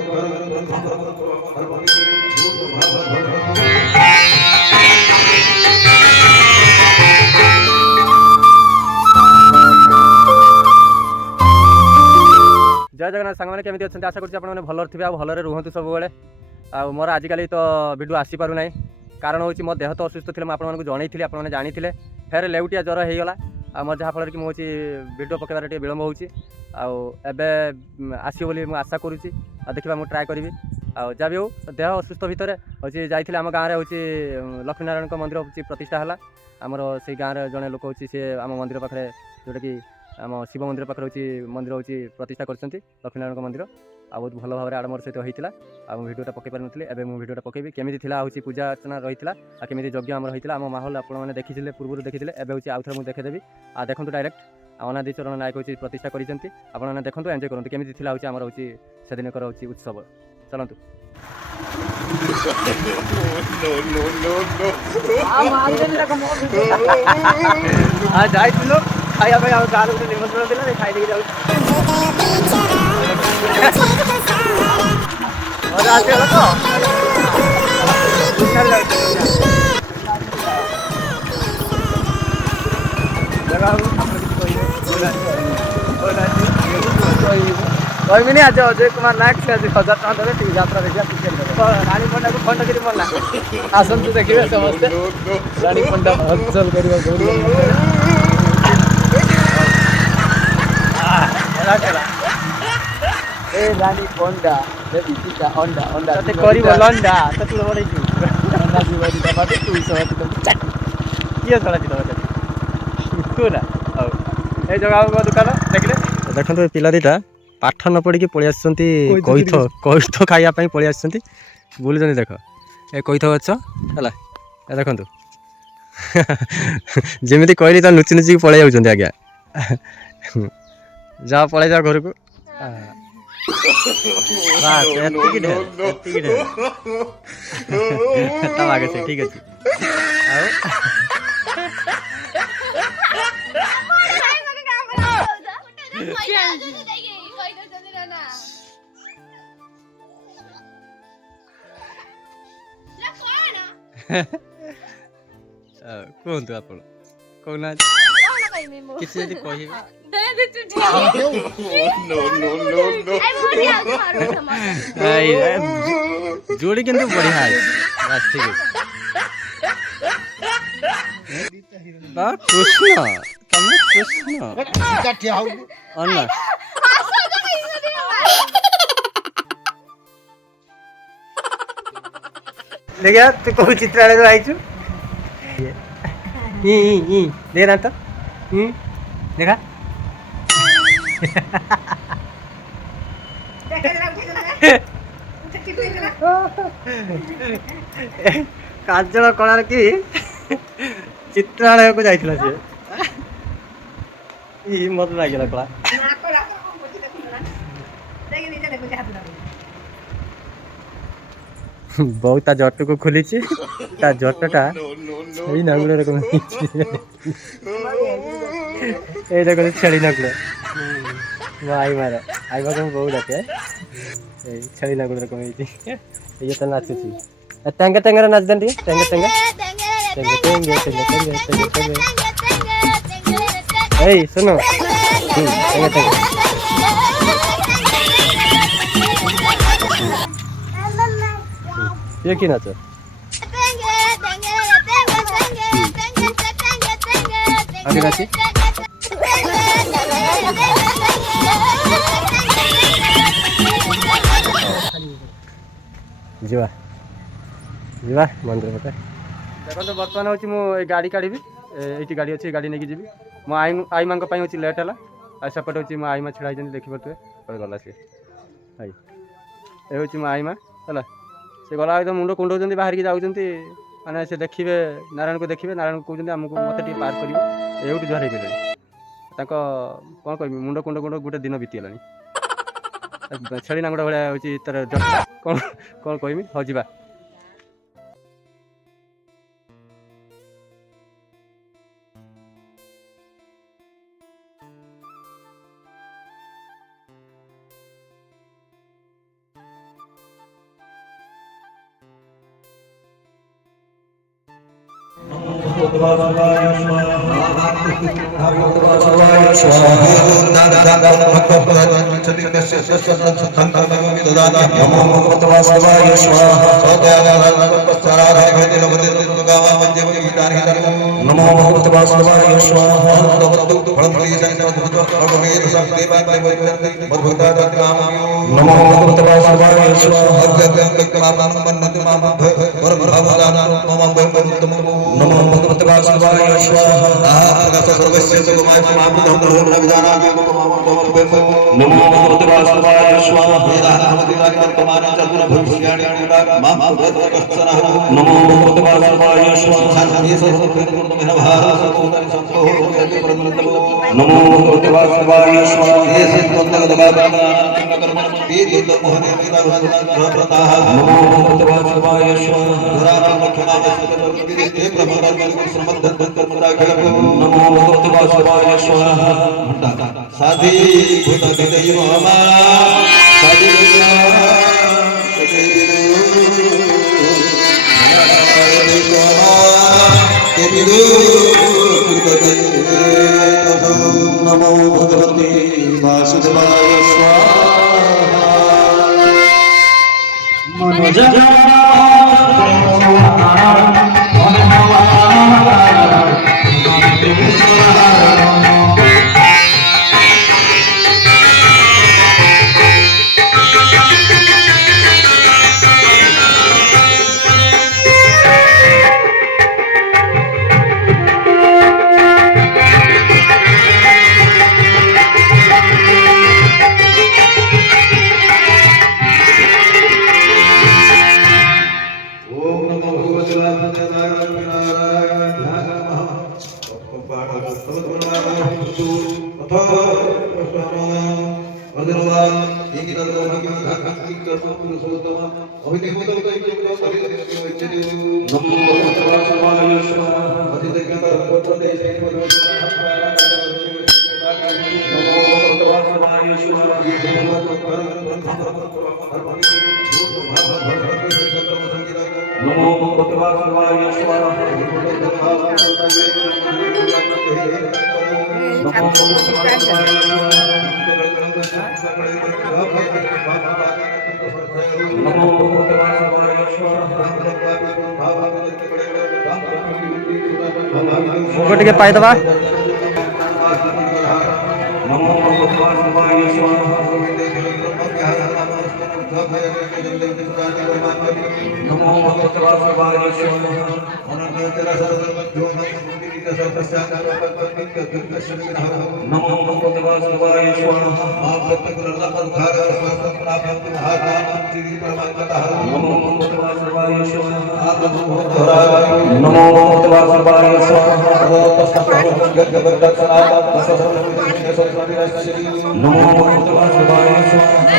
जय जगन्नाथ सांग केमी अच्छा आशा करें भल थे भलरे रुहतु सब बेले मोर आजिकल तो वीडियो आसीपार ना कारण हूँ मो देह तो असुस्थ थी मुझे जनई आपने जानी फेर लेउटिया ज्वर होगला मोर जहाँफल कि मुझे वीडियो पकेबार विलम्ब होबे आसो बोली आशा करुँची देखा मुझे ट्राए करी जहाँ भी हो देह असुस्थ भितर हूँ जाइए आम गाँव में लक्ष्मीनारायण मंदिर हूँ प्रतिष्ठा है आमर से गाँव में जड़े लोक हूँ सी आम मंदिर पाखे जोटा कि आम शिव मंदिर पाखे हूँ मंदिर हूँ प्रतिष्ठा कर लक्ष्मीनारायण मंदिर आ बहुत भल भाव आडम्बर सहित होता है भिडियोटा पकई पार नी एवं मुझे भिडियोटा पकेबी केमी हूँ पूजा अर्चना रही है केमी यज्ञ आम रही है आम माहौल आपने देखी पूर्व देखी एवं हूँ आउ थे मुझे देखेदेवी आ देखो डायरेक्ट अनादि चरण नायक हूँ प्रतिष्ठा करने देखो एंजय करूँ केमी हूँ आमर हूँ से दिनकर हूँ उत्सव चलतु जाइलु खाया गाँव गोटे निमंत्रण दिला खाई जाऊ मजा आसगला तो कहमी आज अजय कुमार नायक से आज 1000 टका देवे टी यात्रा देखिए टिकेट देवे रानी पंडा को फोन करी मरला आसंतु देखिए समस्त रानी पंडा हलचल करियो ए रानी पंडा दे बिटा अंडा अंडा ते करिवो लंडा त तू बडै छु अंडा जीवरी त बाटे तू सब त किए छला छी त तू ना औ ए जगह को दुकान देखले देखंतो पिला दिटा पाठ न पढ़ी पलि आसुँच कईथ कईथ खाइबापी पलि आसुँच बुलूँ देख ए कईथ गच है देखु जमी कहली तो लुचि लुचिक पलि जाऊँ आज्ञा जा पलि जा घर को आगे से ठीक अच्छे कहतु आप कहना किसी यदि कहे जोड़ी किंतु बढ़िया है बस ठीक है कृष्ण तमें कृष्ण अन्ना देखिए तू कौ चित्रालय आईचु देखना तो देखा काजल कलार कि चित्रालय को जाइथिला से ई मत लागला कला बहुत जट को खोली जटटा छेली नागुड़ रकम ये छेली नागुड़ मो आई मार आई बार बहुत डाके छेली नागुड़ रकम ये तो नाचुची टेंगे टेंगे नाच दें टेंगे टेंगे टेंगे टेंगे टेंगे टेंगे टेंगे ए सुनो टेंगे टेंगे ये की नाच आगे नाची जीवा जीवा मंदिर पटे देखो तो बर्तमान हूँ मुझे गाड़ी काढ़ी ये गाड़ी अच्छी गाड़ी नहीं जी मो आई माँ हूँ लेट है आ सेपटे हूँ मो आई माँ छिड़ा देखिपे गला सी आई ये हूँ मो आई माँ है से गला एकदम मुंड कुंडा बाहर की जाऊँ माने से देखिए नारायण को देखिए नारायण को कहते आमको मत पार कर ये जुआर हो कौन कह मुंड कुंड कुंड गोटे दिन बीतीगला छेली नांगुड़ा भाया हूँ तार कौन कौन कहमी हाँ जा नमो भगवते वासुदेवाय स्वाहा नमो भगवते वासुदेवाय स्वाहा नमो भगवते वासुदेवाय स्वाहा नमो भगवते वासुदेवाय स्वाहा नमो भगवते वासुदेवाय स्वाहा नमो भगवते वासुदेवाय स्वाहा नमो भगवते वासुदेवाय स्वाहा नमो भगवते वासुदेवाय स्वाहा साधी भूत दैवमा साधी नमो भगवते वासुदेवाय भोग टिके पाइदबा नमो भगवते वासुदेवाय स्वाहा नमो भगवते वासुदेवाय स्वाहा नमो भगवते वासुदेवाय स्वाहा नमो भगवते वासुदेवाय स्वाहा